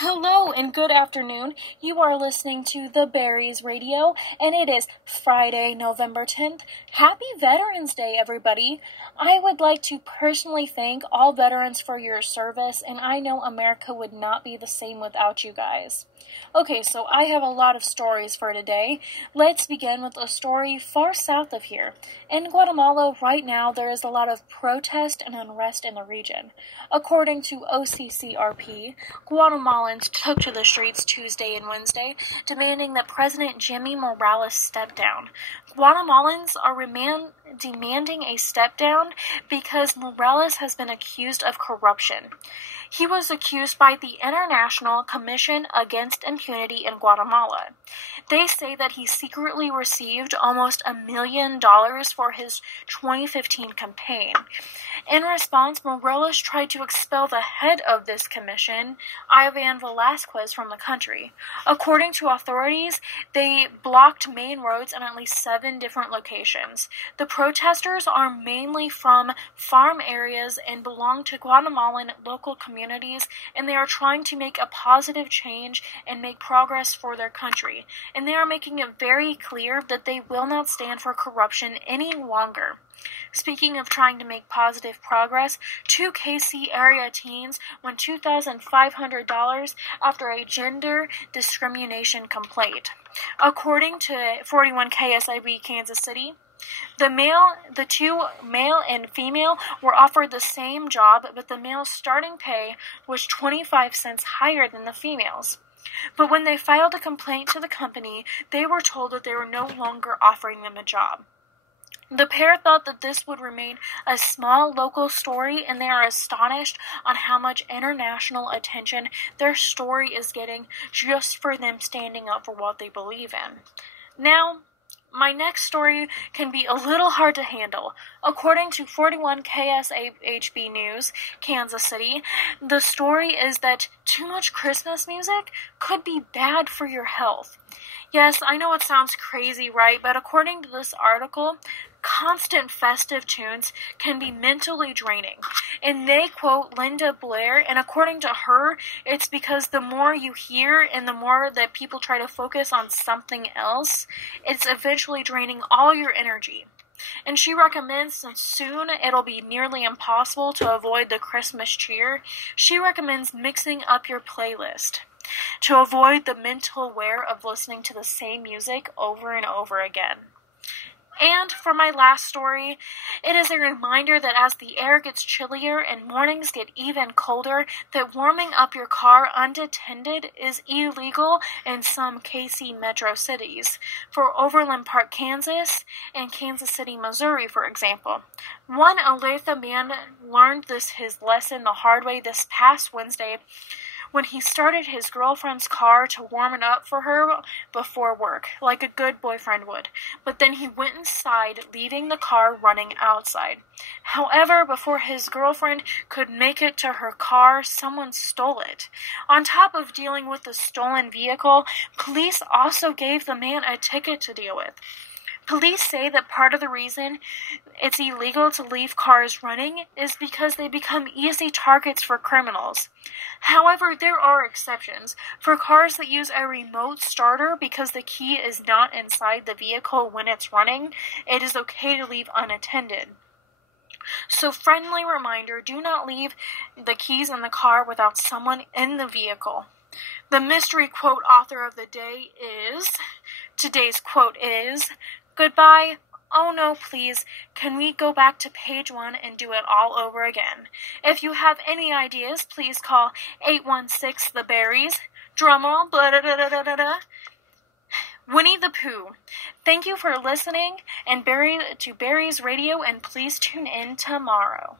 Hello and good afternoon. You are listening to The Berries Radio, and it is Friday, November 10th. Happy Veterans Day, everybody. I would like to personally thank all veterans for your service, and I know America would not be the same without you guys. Okay, so I have a lot of stories for today. Let's begin with a story far south of here. In Guatemala, right now, there is a lot of protest and unrest in the region. According to OCCRP, Guatemalans took to the streets Tuesday and Wednesday, demanding that President Jimmy Morales step down. Guatemalans are demanding a step down because Morales has been accused of corruption. He was accused by the International Commission Against Impunity in Guatemala. They say that he secretly received almost $1 million for his 2015 campaign. In response, Morales tried to expel the head of this commission, Ivan Velasquez, from the country. According to authorities, they blocked main roads in at least 7 different locations. The protesters are mainly from farm areas and belong to Guatemalan local communities, and they are trying to make a positive change and make progress for their country. And they are making it very clear that they will not stand for corruption any longer. Speaking of trying to make positive progress, 2 KC area teens won $2,500 after a gender discrimination complaint. According to 41 KSIB Kansas City, the 2 male and female were offered the same job, but the male's starting pay was 25 cents higher than the female's. But when they filed a complaint to the company, they were told that they were no longer offering them a job. The pair thought that this would remain a small local story, and they are astonished on how much international attention their story is getting just for them standing up for what they believe in. Now, my next story can be a little hard to handle. According to 41 KSHB News, Kansas City, the story is that too much Christmas music could be bad for your health. Yes, I know it sounds crazy, right? But according to this article, constant festive tunes can be mentally draining. And they quote Linda Blair, and according to her, it's because the more you hear and the more that people try to focus on something else, it's eventually draining all your energy. And she recommends, since soon it'll be nearly impossible to avoid the Christmas cheer, she recommends mixing up your playlist to avoid the mental wear of listening to the same music over and over again. And for my last story, it is a reminder that as the air gets chillier and mornings get even colder, that warming up your car unattended is illegal in some KC metro cities. For Overland Park, Kansas, and Kansas City, Missouri, for example. One Olathe man learned his lesson the hard way this past Wednesday when he started his girlfriend's car to warm it up for her before work, like a good boyfriend would. But then he went inside, leaving the car running outside. However, before his girlfriend could make it to her car, someone stole it. On top of dealing with the stolen vehicle, police also gave the man a ticket to deal with. Police say that part of the reason it's illegal to leave cars running is because they become easy targets for criminals. However, there are exceptions. For cars that use a remote starter because the key is not inside the vehicle when it's running, it is okay to leave unattended. So, friendly reminder, do not leave the keys in the car without someone in the vehicle. The mystery quote author of the day today's quote is, "Goodbye. Oh no, please. Can we go back to page 1 and do it all over again? If you have any ideas, please call 816-THE-BERRIES. Drumroll, blah da da da da da da. Winnie the Pooh. Thank you for listening to Berries Radio, and please tune in tomorrow."